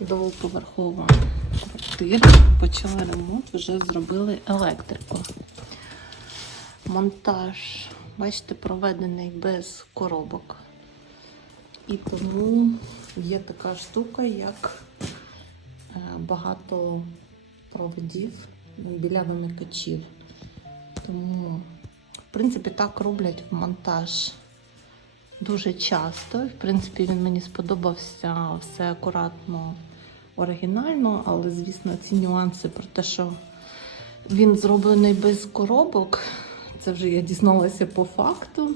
двоповерхова квартира. Почали ремонт, вже зробили електрику. Монтаж, бачите, проведений без коробок. І тому є така штука, як е, багато проводів біля вимикачів. Тому, в принципі, так роблять монтаж дуже часто. В принципі, він мені сподобався все акуратно, оригінально, але, звісно, ці нюанси про те, що він зроблений без коробок, це вже я дізналася по факту,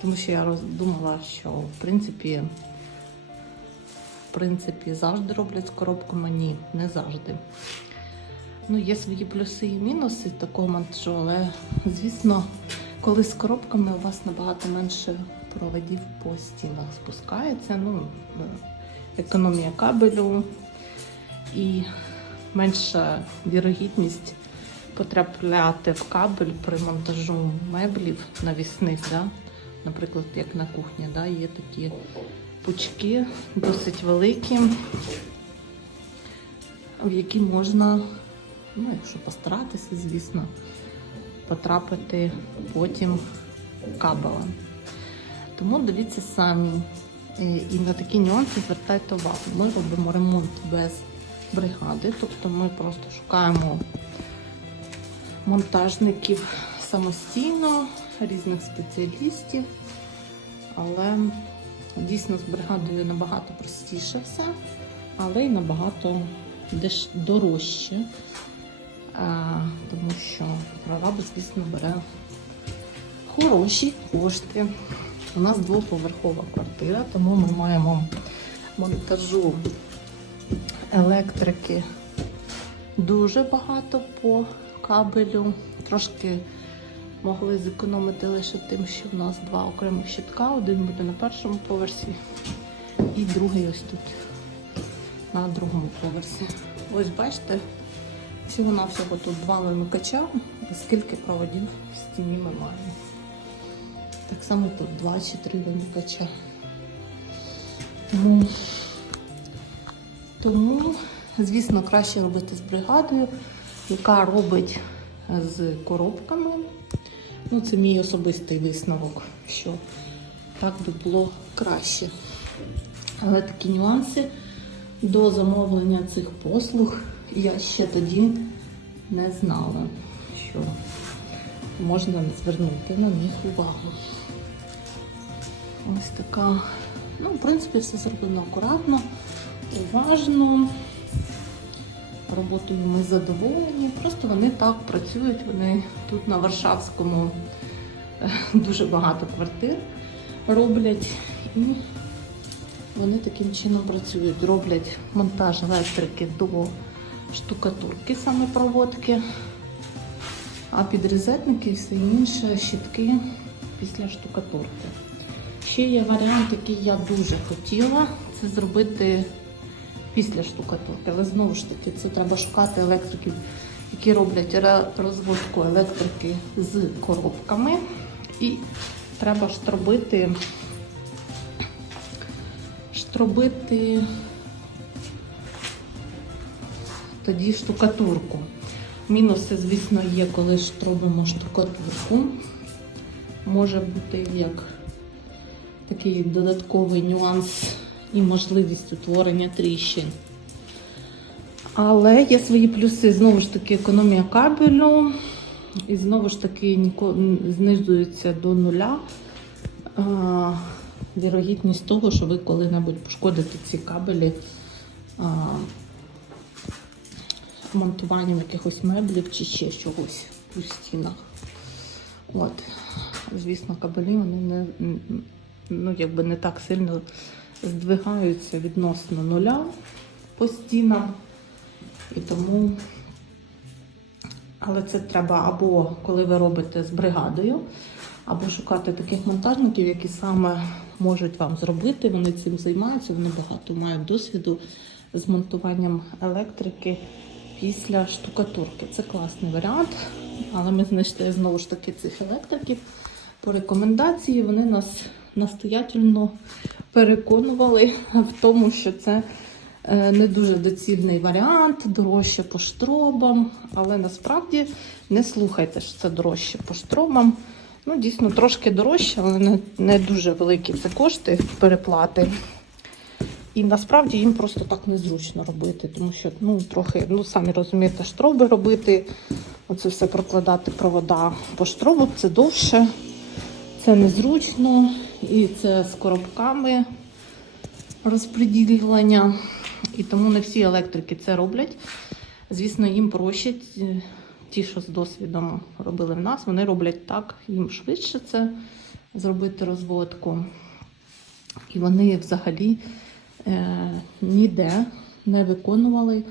тому що я роздумала, що в принципі, в принципі завжди роблять з коробками. Ні, не завжди. Ну, є свої плюси і мінуси такого монтажу, але звісно, коли з коробками у вас набагато менше проводів по стінах спускається. Ну, е, економія кабелю і менша вірогідність потрапляти в кабель при монтажу меблів навісних. Да? Наприклад, як на кухні, да? є такі пучки досить великі, в які можна, ну, якщо постаратися, звісно, потрапити потім кабелем. Тому дивіться самі. І на такі нюанси звертайте увагу. Ми робимо ремонт без бригади, тобто ми просто шукаємо монтажників самостійно, різних спеціалістів, але дійсно з бригадою набагато простіше все, але й набагато дорожче, тому що прораб, звісно, бере хороші кошти. У нас двоповерхова квартира, тому ми маємо монтажу електрики дуже багато по кабелю. Трошки могли зекономити лише тим, що в нас два окремих щитка. Один буде на першому поверсі і другий ось тут на другому поверсі. Ось бачите, всього-навсього тут два вимикача, скільки проводів в стіні ми маємо. Так само тут два чи три вимикача. Тому, тому, звісно, краще робити з бригадою, яка робить з коробками. Ну, це мій особистий висновок, що так би було краще. Але такі нюанси до замовлення цих послуг я ще тоді не знала, що можна звернути на них увагу. Ось така. Ну, в принципі, все зроблено акуратно, уважно. Роботою ми задоволені. Просто вони так працюють. Вони тут на Варшавському е, дуже багато квартир роблять. І вони таким чином працюють. Роблять монтаж електрики до штукатурки, саме проводки, а підрізетники і все інше щітки після штукатурки. Ще є варіант, який я дуже хотіла, це зробити після штукатурки. Але знову ж таки, це треба шукати електриків, які роблять розводку електрики з коробками. І треба штробити, штробити тоді штукатурку. Мінуси, звісно, є, коли штробимо штукатурку. Може бути як такий додатковий нюанс і можливість утворення тріщин. Але є свої плюси. Знову ж таки, економія кабелю. І знову ж таки знижується до нуля. А, вірогідність того, що ви коли-небудь пошкодите ці кабелі а, монтуванням якихось меблів чи ще чогось у стінах. От. Звісно, кабелі вони не, ну, якби не так сильно здвигаються відносно нуля по стінам. І тому, але це треба або коли ви робите з бригадою, або шукати таких монтажників, які саме можуть вам зробити. Вони цим займаються, вони багато мають досвіду з монтуванням електрики після штукатурки. Це класний варіант, але ми знайшли знову ж таки цих електриків. По рекомендації вони нас настоятельно переконували в тому, що це е, не дуже доцільний варіант, дорожче по штробам, але насправді не слухайте, що це дорожче по штробам. Ну, дійсно, трошки дорожче, але не, не дуже великі це кошти переплати. І насправді їм просто так незручно робити, тому що ну, трохи, ну самі розумієте, штроби робити, оце все прокладати провода по штробу, це довше, це незручно, і це з коробками розподілення. І тому не всі електрики це роблять. Звісно, їм проще. Ті- що з досвідом робили в нас, вони роблять так, їм швидше це зробити розводку. І вони взагалі е, ніде не виконували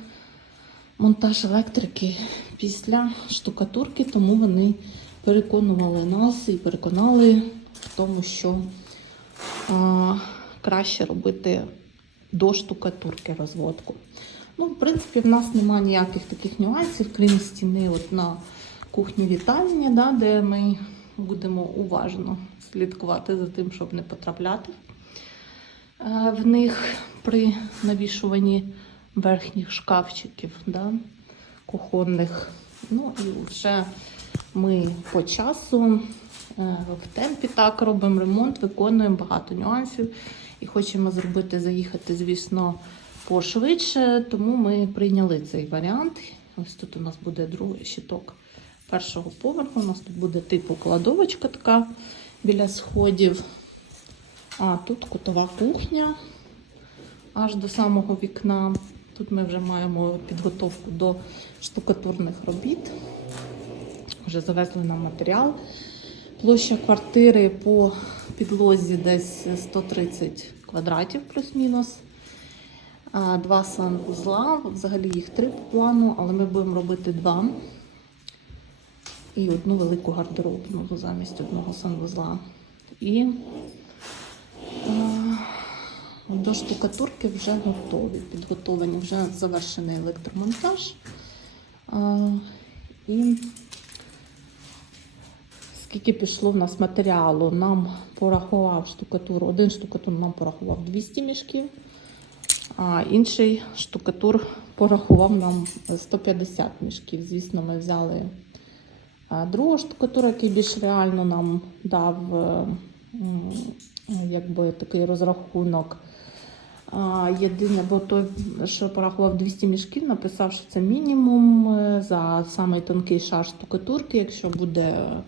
монтаж електрики після штукатурки, тому вони переконували нас і переконали тому, що е, краще робити до штукатурки розводку. Ну, в принципі, в нас немає ніяких таких нюансів, крім стіни от на кухні вітальні, да, де ми будемо уважно слідкувати за тим, щоб не потрапляти е, в них при навішуванні верхніх шкафчиків да, кухонних. Ну і вже ми по часу в темпі так робимо ремонт, виконуємо багато нюансів і хочемо зробити, заїхати, звісно, пошвидше, тому ми прийняли цей варіант. Ось тут у нас буде другий щиток першого поверху. У нас тут буде типу кладовочка така біля сходів. А тут кутова кухня аж до самого вікна. Тут ми вже маємо підготовку до штукатурних робіт. Вже завезли нам матеріал. Площа квартири по підлозі десь 130 квадратів плюс-мінус. Два санвузла. Взагалі їх три по плану, але ми будемо робити два. І одну велику гардеробну замість одного санвузла. І до штукатурки вже готові, підготовлені, вже завершений електромонтаж. І скільки пішло в нас матеріалу, нам порахував штукатур, один штукатур нам порахував 200 мішків, а інший штукатур порахував нам 150 мішків. Звісно, ми взяли а, другу штукатуру, який більш реально нам дав е, якби, такий розрахунок. Єдине, бо той, що порахував 200 мішків, написав, що це мінімум е, за самий тонкий шар штукатурки, якщо буде е,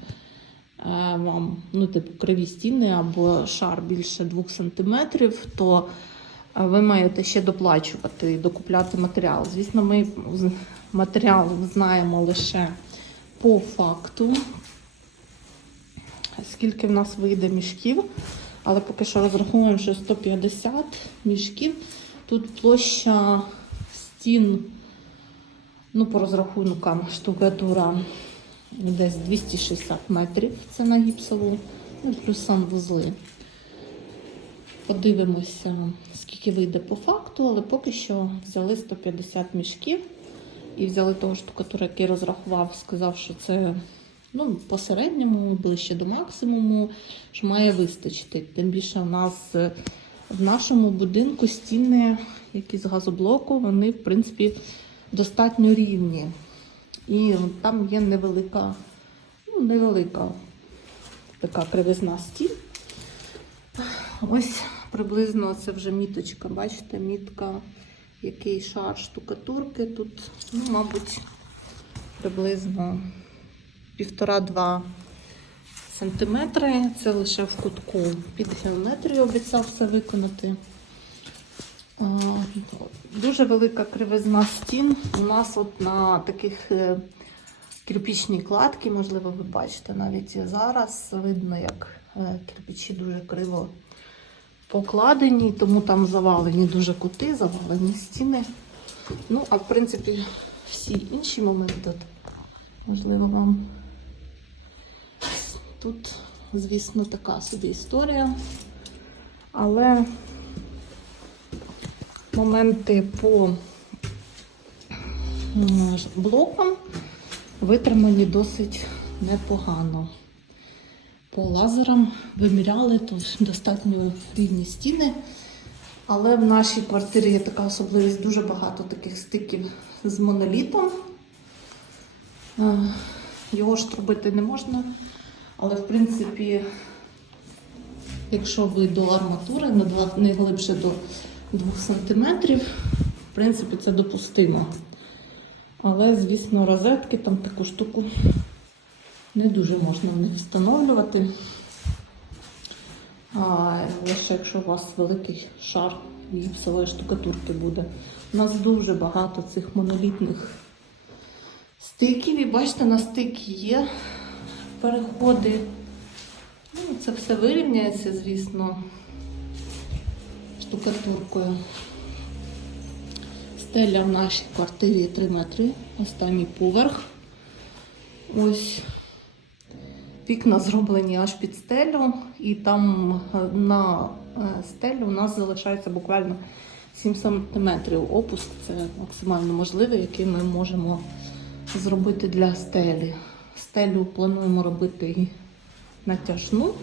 вам ну, типу, криві стіни або шар більше 2 см, то е, ви маєте ще доплачувати і докупляти матеріал. Звісно, ми матеріал знаємо лише по факту, скільки в нас вийде мішків. Але поки що розраховуємо, що 150 мішків. Тут площа стін, ну, по розрахункам, штукатура десь 260 метрів. Це на гіпсову, ну, плюс санвузли. Подивимося, скільки вийде по факту, але поки що взяли 150 мішків і взяли того штукатура, який розрахував, сказав, що це ну, по середньому, ближче до максимуму, що має вистачити. Тим більше в нас в нашому будинку стіни, які з газоблоку, вони, в принципі, достатньо рівні. І там є невелика, ну, невелика така кривизна стін. Ось приблизно це вже міточка. Бачите, мітка, який шар штукатурки. Тут, ну, мабуть, приблизно півтора-два сантиметри. Це лише в кутку під геометрію обіцяв все виконати. А, Дуже велика кривизна стін. У нас от на таких е, кирпічній кладці, можливо, ви бачите, навіть зараз видно, як е, кирпичі дуже криво покладені, тому там завалені дуже кути, завалені стіни. Ну, а в принципі, всі інші моменти, можливо, вам тут, звісно, така собі історія. Але моменти по блокам витримані досить непогано. По лазерам виміряли, то достатньо рівні стіни. Але в нашій квартирі є така особливість дуже багато таких стиків з монолітом. Е, Його ж робити не можна. Але в принципі, якщо ви до арматури не глибше до 2 см, в принципі, це допустимо. Але, звісно, розетки там таку штуку не дуже можна в них встановлювати. А, лише якщо у вас великий шар гіпсової штукатурки буде. У нас дуже багато цих монолітних стиків. І бачите, на стик є переходи. Ну, це все вирівняється, звісно, штукатуркою. Стеля в нашій квартирі 3 метри, останній поверх. Ось вікна зроблені аж під стелю, і там е, на е, стелю у нас залишається буквально 7 см. Опуск це максимально можливий, який ми можемо зробити для стелі. Стелю плануємо робити і натяжну.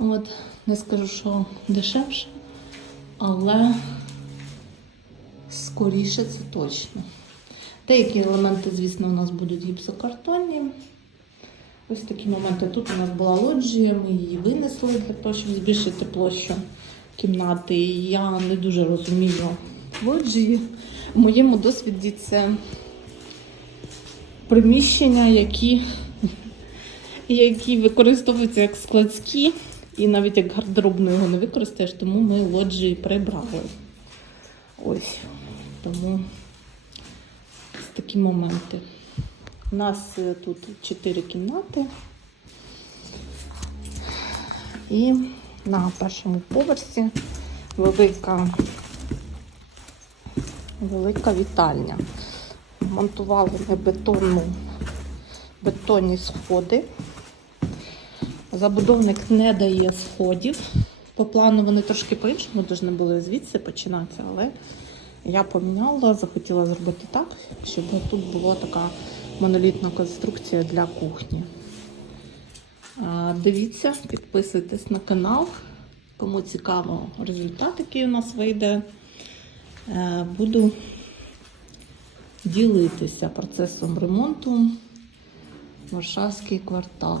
От, не скажу, що дешевше, але скоріше це точно. Деякі елементи, звісно, у нас будуть гіпсокартонні. Ось такі моменти. Тут у нас була лоджія, ми її винесли для того, щоб збільшити площу кімнати. Я не дуже розумію лоджії. В моєму досвіді це приміщення, які, які використовуються як складські, і навіть як гардеробну його не використаєш, тому ми лоджії прибрали. Ось. Тому такі моменти. У нас е, тут чотири кімнати. І на першому поверсі велика, велика вітальня. Монтували ми бетонну, бетонні сходи. Забудовник не дає сходів. По плану вони трошки по-іншому повинні були звідси починатися, але я поміняла, захотіла зробити так, щоб тут була така монолітна конструкція для кухні. Дивіться, підписуйтесь на канал. Кому цікаво результат, який у нас вийде, Е, буду ділитися процесом ремонту Варшавський квартал.